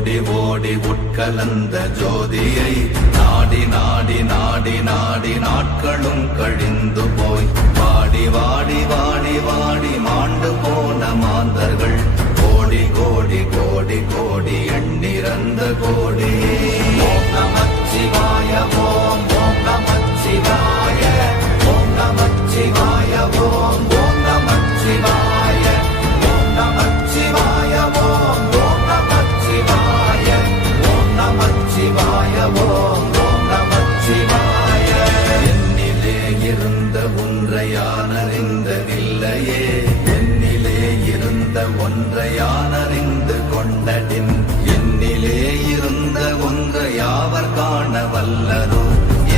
ஓடி ஓடி உட்கலந்த ஜோதியை நாடி நாடி நாடி நாடி நாட்களும் கழிந்து போய் வாடி வாடி வாடி வாடி மாண்டு போன மாந்தர்கள் கோடி கோடி கோடி கோடி எண்ணிறந்த கோடி. ஓம் நமச்சிவாய ஓம் ஓம் நமச்சிவாய ஓம் நமச்சிவாய ஓம் ஓம் நமச்சிவாய ஓம் நமச்சிவாய ஓம் ஓம் நமச்சிவாய ஓம் நமச்சிவாய ஓம் ஓம் நமச்சிவாய. என்னிலே இருந்த ஒன்றை யான் அறிந்ததில்லையே, என்னிலே இருந்த ஒன்றை யான் அறிந்து கொண்டடின், என்னிலே இருந்த ஒன்றை யாவர் காண வல்லரோ,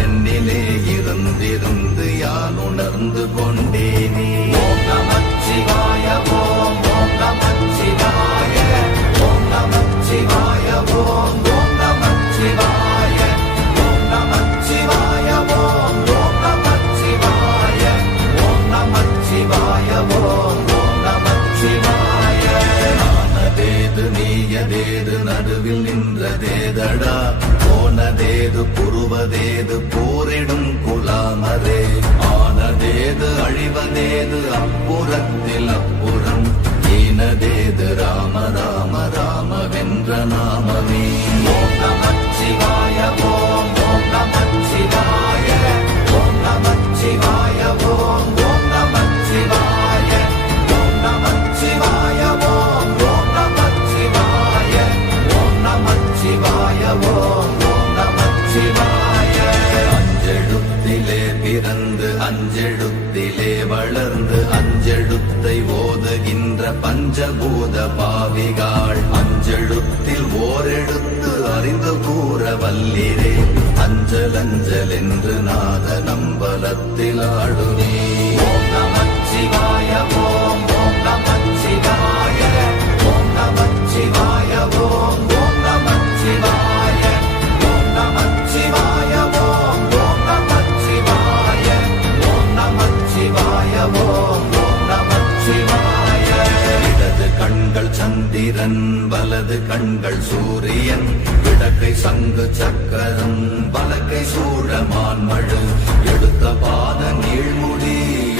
என்னிலே இருந்திருந்து யான் உணர்ந்து கொண்டேனே. ஓம் நமச்சிவாய ஓம் ஓம் நமச்சிவாய ஓம் நமச்சிவாய ஓம் ஓம் நமச்சிவாய ஓம் நமச்சிவாய ஓம் ஓம் நமச்சிவாய ஓம் நமச்சிவாய ஓம் ஓம் நமச்சிவாய. ஆனதேது நீயதேது நடுவில் நின்றதேதடா, போனதேது புருவதேது போரிடும் குலாமரே, ஆனதேது அழிவதேது அப்புறத்தில் அப்புறம், ஈனதேது ராம ராம ராம வென்ற நாமமே. ஓம் நமச்சிவாய ஓம் ஓம் நமச்சிவாய ஓம் நமச்சிவாய ஓம் ஓம் நமச்சிவாய ஓம் நமச்சிவாய ஓம் ஓம் நமச்சிவாய ஓம் நமச்சிவாய ஓம் ஓம் நமச்சிவாய. அஞ்செழுத்திலே பிறந்து அஞ்செழுத்திலே வளர்ந்து அஞ்செழுத்தை ஓதுகின்ற பஞ்சபூத பாவிகாள், அஞ்செழுத்தில் ஓரெழுத்து அறிந்து கூற வல்லிரே, அஞ்சல் அஞ்சல் என்று நாத நம்பலத்தில் ஆடுவே. ஓம் நமச்சிவாய ஓம் ஓம் நமச்சிவாய ஓம் நமச்சிவாய ஓம் ஓம் நமச்சிவாய ஓம் நமச்சிவாய ஓம் ஓம் நமச்சிவாய ஓம் நமச்சிவாய ஓம் ஓம் நமச்சிவாய. இடது கண்கள் சந்திரன் வலது கண்கள் சூரியன், இடக்கை சங்கு சக்கரம் வலக்கை சூழமான் மழு, எடுத்த பாத நீழ்முடி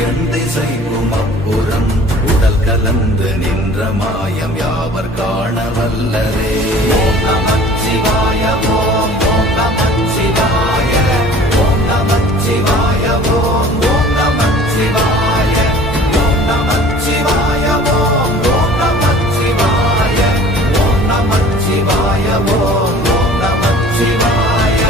எண் திசைக்கும் அப்புறம், உடல் கலந்து நின்ற மாயம் யாவர் காண வல்லரே. ஓம் நமச்சிவாய ஓம் ஓம் நமச்சிவாய ஓம் நமச்சிவாய ஓம் ஓம் நமச்சிவாய ஓம் நமச்சிவாய ஓம் ஓம் நமச்சிவாய ஓம் நமச்சிவாய ஓம் ஓம் நமச்சிவாய.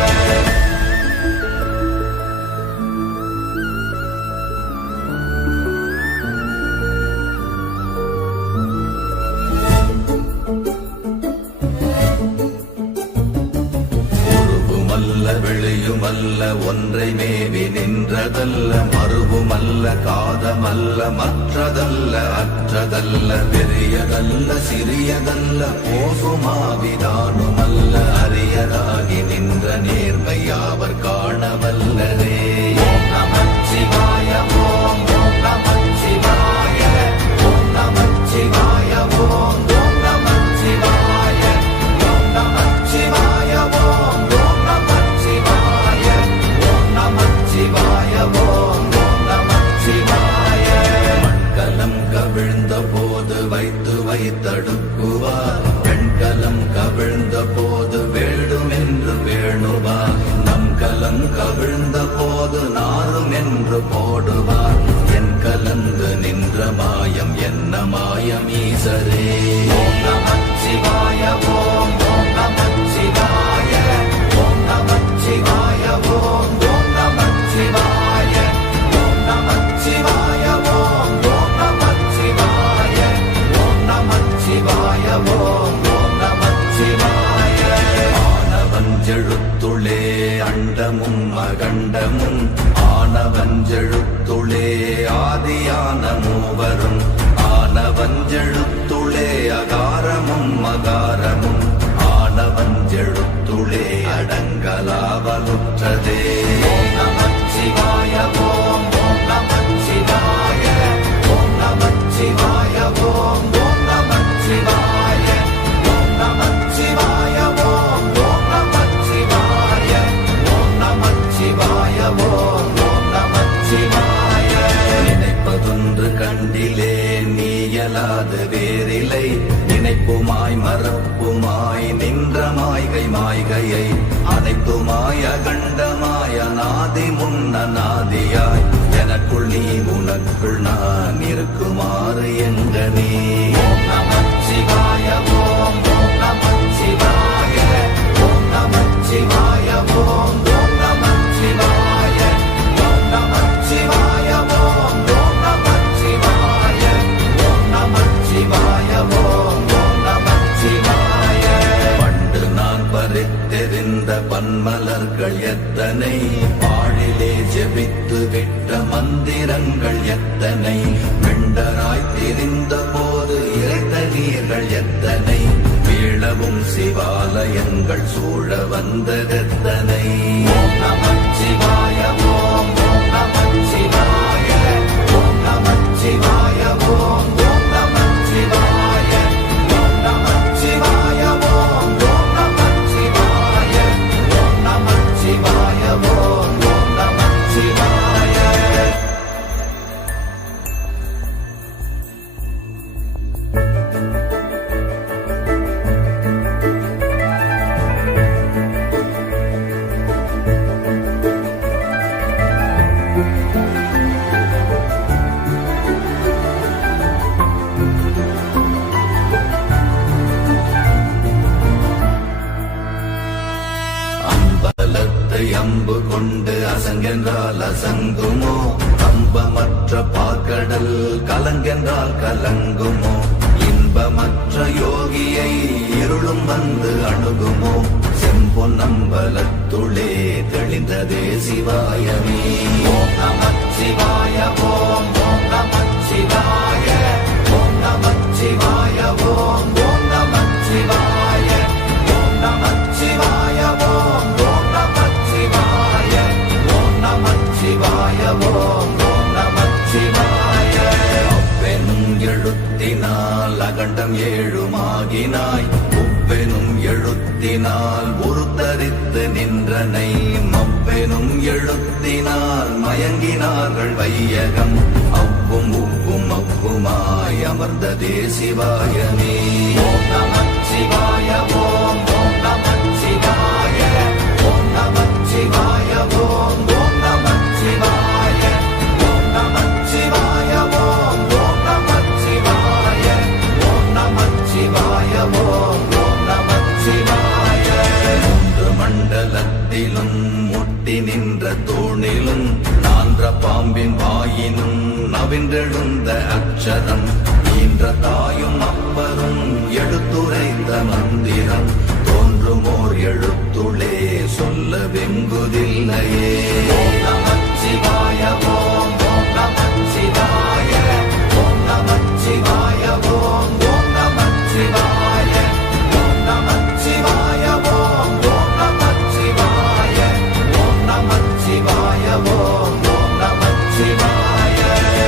வெளியுமல்ல ஒன்றை மேவி நின்றதல்ல, மறுவுமல்ல காதமல்ல மற்றதல்ல அற்றதல்ல, பெரியதல்ல சிறியதல்ல போகுமாவிதானுமல்ல, அரியராகி நின்ற நேர்மை யாவர் காணவல்லரே. ஓம் நமச்சிவாய ஓம் ஓம் நமச்சிவாய ஓம் நமச்சிவாய ஓம் ஓம் நமச்சிவாய ஓம் நமச்சிவாய ஓம் ஓம் நமச்சிவாய ஓம் நமச்சிவாய ஓம் ஓம் நமச்சிவாய. மண்கலம் கவிழ்ந்த போது வைத்து வைத்தடுக்குவார், பெண்கலம் கவிழ்ந்த போது வேடும் என்று வேணுவார், நம் கலம் கவிழ்ந்த போது நாரும் என்று போடுவார், என் கலந்து நின்ற மாயம் என்ன மாயம் ஈசரே. ஓம் நமச்சிவாய ஓம் ஓம் நமச்சிவாய ஓம் நமச்சிவாய ஓம் ஓம் நமச்சிவாய ஓம் நமச்சிவாய ஓம் ஓம் நமச்சிவாய ஓம் நமச்சிவாய ஓம் ஓம் நமச்சிவாய. ஆனவஞ்செழுத்துளே அண்டமும் அகண்டமும், ஆனவஞ்செழுத்துளே ஆதியான மூவரும், ஆனவஞ்செழுத்துளே அகாரமும் அகாரமும், ஆனவஞ்செழுத்துளே அடங்கலாவலுற்றதே. ஓம் நமச்சிவாய ஓம் ஓம் நமச்சிவாய ஓம் நமச்சிவாய ஓம் ஓம் நமச்சிவாய ஓம் நமச்சிவாய மாய்கை மாய்கையை அனைத்துமாய கண்டமாய நாதி முன்ன நாதியாய் எனக்குள் நீ உனக்குள் நான் இருக்குமாறு எங்க நீ ஓம் நமச்சிவாய ஓம் ஓம் நமச்சிவாய ஓம் நமச்சிவாய ஓம் ஓம் நமச்சிவாய ஓம் நமச்சிவாய ஓம் ஓம் நமச்சிவாய ஓம் நமச்சிவாய ஓம் ஓம் நமச்சிவாய பண்டு நான் பறித்தெறிந்த பன்மலர்கள் எத்தனை பாழிலே ஜெபித்து விட்ட மந்திரங்கள் எத்தனை மெண்டராய் திரிந்த போது இறைத்த நீர்கள் எத்தனை வீழவும் சிவாலயங்கள் சூழ வந்ததெத்தனை ஓம் நமச்சிவாய ஓம் ஓம் நமச்சிவாய ஓம் நமச்சிவாய ஓம் ஓம் நமச்சிவாய ஓம் நமச்சிவாய ஓம் ஓம் நமச்சிவாய ஓம் நமச்சிவாய ஓம் ஓம் நமச்சிவாய அம்பலத்தை அம்பு கொண்டு அசங்கென்றால் அசங்குமோ கம்பமற்ற பாக்கடல் கலங்கென்றால் கலங்குமோ இன்பமற்ற யோகியை இருளும் வந்து அணுகுமோ செம்பொன்னம்பலத்துளே தெளிந்ததே சிவாயமே ஓம் நமச்சிவாய ஓம் ஓம் நமச்சிவாய ஓம் நமச்சிவாய ஓம் ஓம் நமச்சிவாய ஓம் நமச்சிவாய ஓம் ஓம் நமச்சிவாய ஓம் நமச்சிவாய ஓம் ஓம் நமச்சிவாய அப்பெனும் எழுத்தினால் அகண்டம் ஏழுமாகினாய் உப்பெனும் எழுத்தினால் உருத்தரித்து நின்றனை மப்பெனும் எழுத்தினால் மயங்கினார்கள் வையகம் அவ்வும் உப்பும் அப்புமாய் அமர்ந்ததே சிவாயமே ஓம் நமச்சிவாய ஓம் ஓம் நமச்சிவாய ஓம் நமச்சிவாய ஓம் ஓம் நமச்சிவாய ஓம் நமச்சிவாய ஓம் ஓம் நமச்சிவாய ஓம் நமச்சிவாய ஓம் ஓம் நமச்சிவாய மூன்று மண்டலத்திலும் முட்டி நின்ற தூணிலும் நான்ற பாம்பின் வாயினும் நவின்றெழுந்த அக்ஷரம் ஈன்ற தாயும் அப்பரும் எடுத்துரைத்த மந்திரம் தோன்றுமோர் எழுத்துளே சொல்ல வெங்குதில்லையே ஓம் நமச்சிவாய ஓம் ஓம் நமச்சிவாய ஓம் நமச்சிவாய ஓம் ஓம் நமச்சிவாய ஓம் நமச்சிவாய ஓம் ஓம் நமச்சிவாய ஓம் நமச்சிவாய ஓம் ஓம் நமச்சிவாய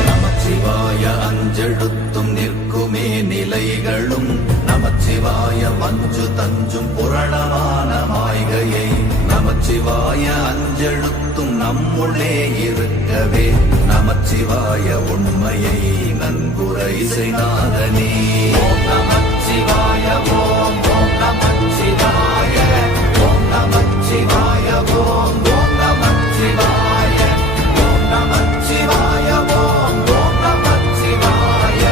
நமச்சிவாய அஞ்செழுத்தும் நிற்குமே நிலைகளும் நமச்சிவாய மஞ்சு தஞ்சும் புரணமான மாய்கையை நமச்சிவாய அஞ்செழுத்தும் நம்முள்ளே இருக்கவே நமச்சிவாய உண்மையை நன்குரை செய்நாதனே ஓம் நமச்சிவாய ஓம் ஓம் நமச்சிவாய ஓம் நமச்சிவாய ஓம் ஓம் நமச்சிவாய ஓம் நமச்சிவாய ஓம் ஓம் நமச்சிவாய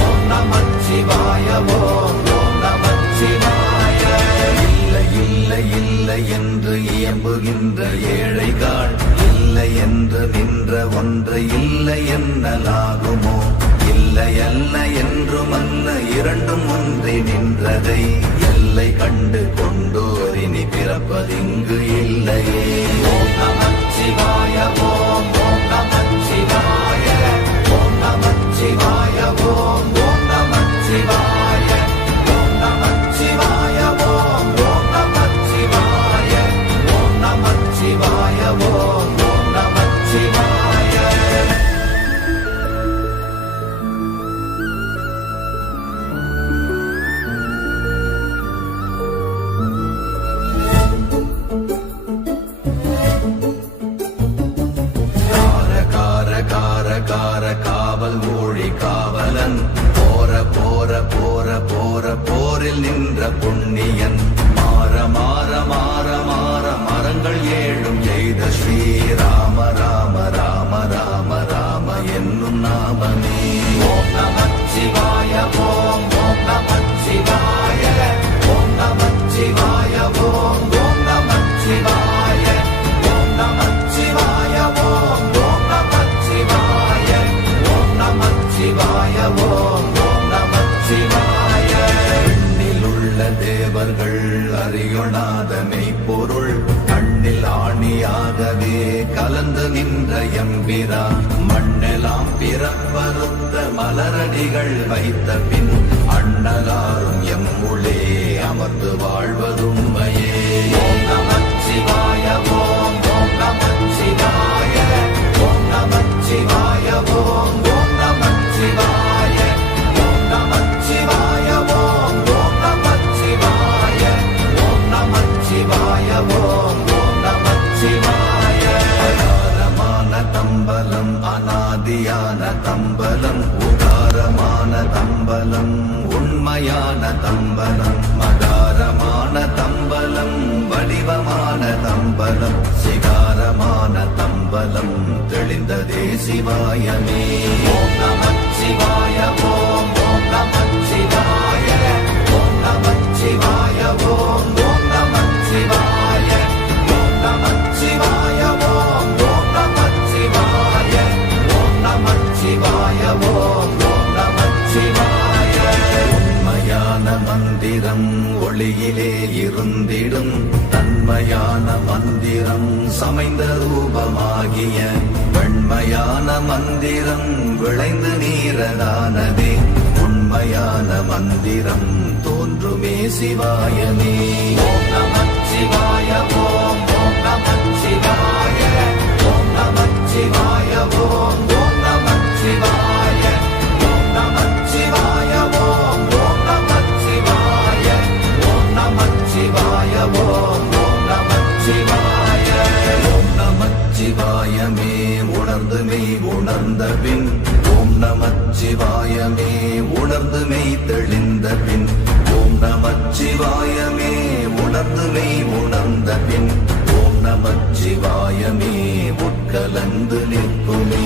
ஓம் நமச்சிவாய ஓம் ஓம் நமச்சிவாய இல்லை இல்லை இல்லை என்று இயம்புகின்ற ஏழைகள் இல்லை என்று நின்ற ஒன்றை இல்லை என்னலாகுமோ இல்லை அல்ல என்றுமல்ல இரண்டும் ஒன்றி நின்றதை எல்லை கண்டு கொண்டோரினி பிறப்பதிங்கு இல்லையே ஓம் நமச்சிவாய ஓம் ஓம் நமச்சிவாய ஓம் நமச்சிவாய ஓம் ஓம் நமச்சிவாய ஓம் நமச்சிவாய ஓம் ஓம் நமச்சிவாய ஓம் நமச்சிவாய ஓம் ஓம் நமச்சிவாய காவல் மொழி காவலன் போர போர போர போர போரில் நின்ற புண்ணியன் மாற மாற எனும் நாமமே. ஓம் நமச்சிவாய ஓம் ஓம் நமச்சிவாய ஓம் நமச்சிவாய ஓம் ஓம் நமச்சிவாய ஓம் நமச்சிவாய ஓம் ஓம் நமச்சிவாய ஓம் நமச்சிவாய ஓம் ஓம் நமச்சிவாய. எண்ணிலுள்ள தேவர்கள் அறியொணாத மெய்ப்பொருள் கண்ணில் ஆணியாகவே கலந்து நின்ற எம்பிரா மண்ணெல்லாம் பிறப்பறுத்த மலரடிகள் வைத்த பின் அண்ணலாரும் எம்முளே அமர்ந்து வாழ்வதுண்மையே. ஓம் நமச்சிவாய ஓம் ஓம் நமச்சிவாய ஓம் நமச்சிவாய ஓம் ஓம் நமச்சிவாய ஓம் நமச்சிவாய ஓம் ஓம் நமச்சிவாய ஓம் நமச்சிவாய ஓம் ஓம் நமச்சிவாய. அகாரமான தம்பலம் அநாதியான தம்பலம் உகாரமான தம்பலம் உண்மையான தம்பலம் மகாரமான தம்பலம் வடிவமான தம்பலம் சிகாரமான தம்பலம் தெளிந்ததே சிவாயமே. ஓம் நமச்சிவாய ஓம் ஓம் நமச்சிவாய ஓம் நமச்சிவாய ஓம் ஓம் நமச்சிவாய ஓம் நமச்சிவாய ஓம் ஓம் நமச்சிவாய ஓம் நமச்சிவாய ஓம் ஓம் நமச்சிவாய. உண்மையான மந்திரம் ஒளியிலே இருந்திடும் தன்மையான மந்திரம் சமைந்த ரூபமாகிய வெண்மையான மந்திரம் விளைந்து நீரதானதே உண்மையான மந்திரம் தோன்றுமே சிவாயமே. ஓம் நமச்சிவாய ஓம் ஓம் நமச்சிவாய ஓம் நமச்சிவாய ஓம் ஓம் நமச்சிவாய ஓம் நமச்சிவாய ஓம் ஓம் நமச்சிவாய ஓம் நமச்சிவாய ஓம் ஓம் நமச்சிவாய. ஓம் நமச்சிவாயமே உணர்ந்து மெய் உணர்ந்த பின் ஓம் நமச்சிவாயமே உணர்ந்து மெய் தெளிந்த பின் ஓம் நமச்சிவாயமே உணர்ந்து மெய் உணர்ந்த பின் ஓம் நமச்சிவாயமே உட்கலந்து நிற்குமே.